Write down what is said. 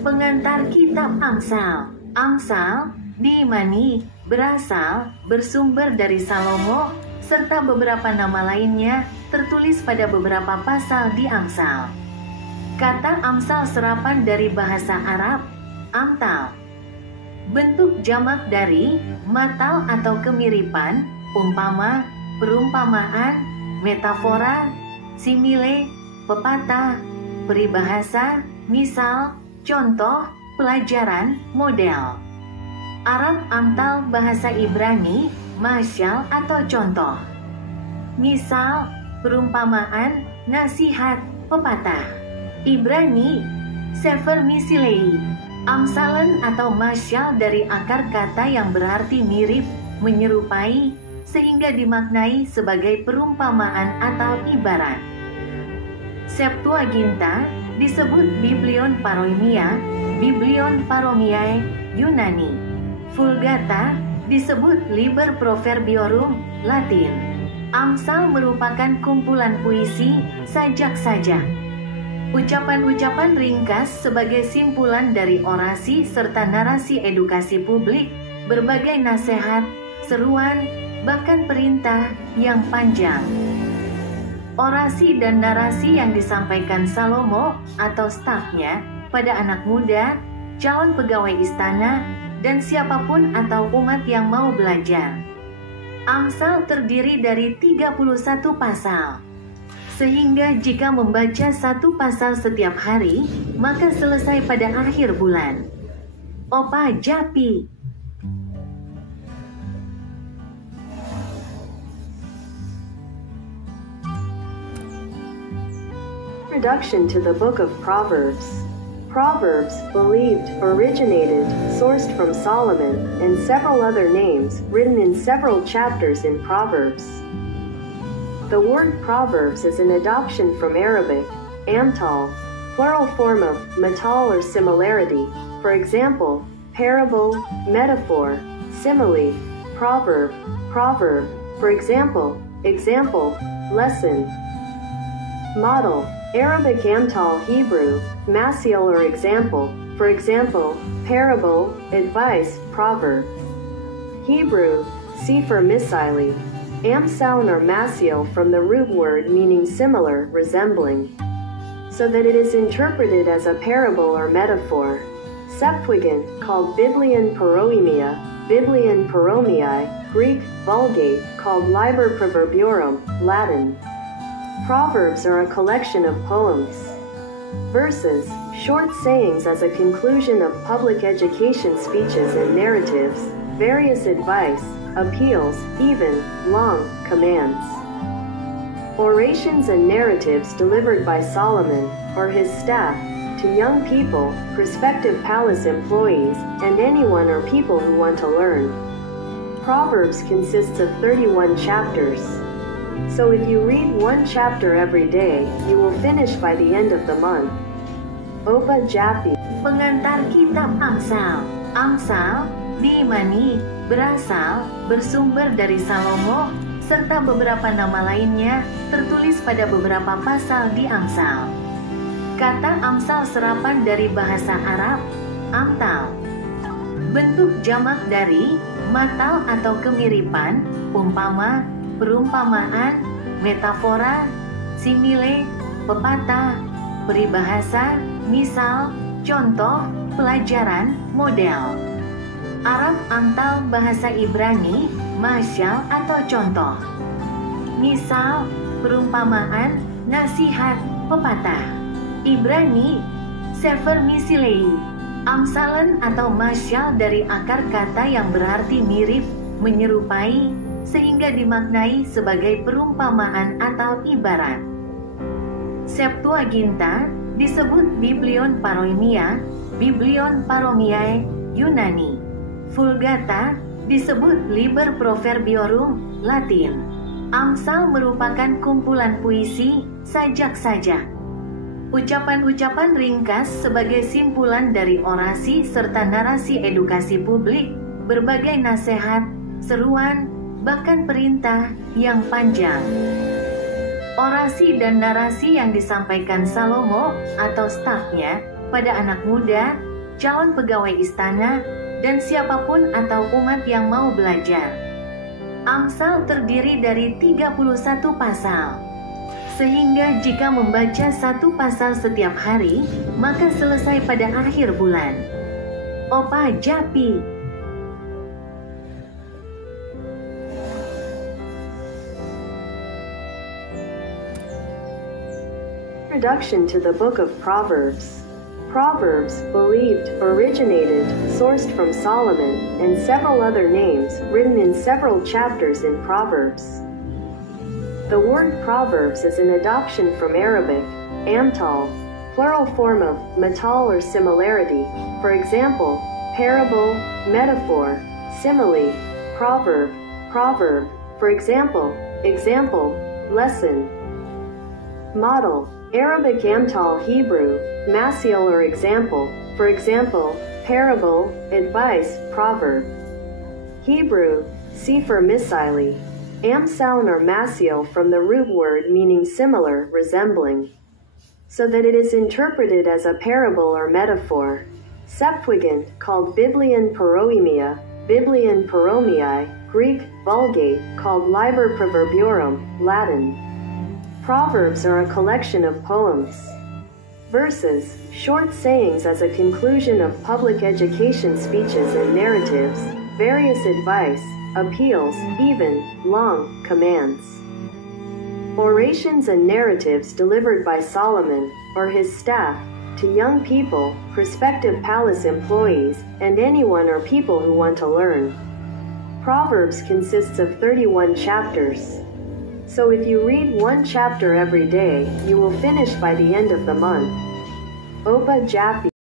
Pengantar Kitab Amsal. Amsal, diimani, berasal, bersumber dari Salomo, serta beberapa nama lainnya, tertulis pada beberapa pasal di Amsal. Kata Amsal serapan dari bahasa Arab, amtal. Bentuk jamak dari, matal atau kemiripan, umpama, perumpamaan, metafora, simile, pepatah, peribahasa, misal, contoh, pelajaran, model. Arab amtal bahasa Ibrani, masyal atau contoh. Misal, perumpamaan, nasihat, pepatah. Ibrani, sefer misilei. Amsalan atau masyal dari akar kata yang berarti mirip, menyerupai, sehingga dimaknai sebagai perumpamaan atau ibarat. Septuaginta disebut Biblion Paroimia, Biblion Paromiae, Yunani. Vulgata disebut Liber Proverbiorum, Latin. Amsal merupakan kumpulan puisi, sajak-sajak. Ucapan-ucapan ringkas sebagai simpulan dari orasi serta narasi edukasi publik, berbagai nasihat, seruan, bahkan perintah yang panjang. Orasi dan narasi yang disampaikan Salomo atau stafnya pada anak muda, calon pegawai istana, dan siapapun atau umat yang mau belajar. Amsal terdiri dari 31 pasal. Sehingga jika membaca satu pasal setiap hari, maka selesai pada akhir bulan. Opa Japi. Introduction to the Book of Proverbs. Proverbs, believed, originated, sourced from Solomon, and several other names, written in several chapters in Proverbs. The word Proverbs is an adoption from Arabic, amtal, plural form of matal or similarity, for example, parable, metaphor, simile, proverb, proverb, for example, example, lesson. Model, Arabic amtal Hebrew, masil or example, for example, parable, advice, proverb. Hebrew, sefer misili, amsaln or masil from the root word meaning similar, resembling, so that it is interpreted as a parable or metaphor. Septuagint, called Biblion Paroimia, Biblion Paromiae, Greek, Vulgate, called Liber Proverbiorum, Latin. Proverbs are a collection of poems, verses, short sayings as a conclusion of public education speeches and narratives, various advice, appeals, even long commands. Orations and narratives delivered by Solomon or his staff to young people, prospective palace employees, and anyone or people who want to learn. Proverbs consists of 31 chapters. So if you read one chapter every day, you will finish by the end of the month. Opa Japi. Pengantar Kitab Amsal. Amsal, diimani, berasal, bersumber dari Salomo, serta beberapa nama lainnya, tertulis pada beberapa pasal di Amsal. Kata Amsal serapan dari bahasa Arab, amtal. Bentuk jamak dari, matal atau kemiripan, umpama, perumpamaan, metafora, simile, pepatah, peribahasa, misal, contoh, pelajaran, model. Arab amtal bahasa Ibrani, masyal atau contoh. Misal, perumpamaan, nasihat, pepatah. Ibrani, sefer misilei. Amsalan atau masyal dari akar kata yang berarti mirip, menyerupai, sehingga dimaknai sebagai perumpamaan atau ibarat. Septuaginta disebut Biblion Paroimia, Biblion Paromiae, Yunani. Vulgata disebut Liber Proverbiorum, Latin. Amsal merupakan kumpulan puisi, sajak-sajak. Ucapan-ucapan ringkas sebagai simpulan dari orasi serta narasi edukasi publik, berbagai nasihat, seruan, bahkan perintah yang panjang. Orasi dan narasi yang disampaikan Salomo atau stafnya pada anak muda, calon pegawai istana, dan siapapun atau umat yang mau belajar. Amsal terdiri dari 31 pasal. Sehingga jika membaca satu pasal setiap hari, maka selesai pada akhir bulan. Opa Japi. Introduction to the Book of Proverbs. Proverbs, believed, originated, sourced from Solomon, and several other names, written in several chapters in Proverbs. The word Proverbs is an adoption from Arabic, amtal, plural form of matal or similarity, for example, parable, metaphor, simile, proverb, proverb, for example, example, lesson. Model, Arabic amtal Hebrew, masil or example, for example, parable, advice, proverb. Hebrew, sefer misili, amsal or masil from the root word meaning similar, resembling, so that it is interpreted as a parable or metaphor. Septuagint, called Biblion Paroemia, Biblion Paromiae, Greek, Vulgate, called Liber Proverbiorum, Latin. Proverbs are a collection of poems. Verses, short sayings as a conclusion of public education speeches and narratives, various advice, appeals, even, long, commands. Orations and narratives delivered by Solomon, or his staff, to young people, prospective palace employees, and anyone or people who want to learn. Proverbs consists of 31 chapters. So if you read one chapter every day, you will finish by the end of the month. Opa Japi.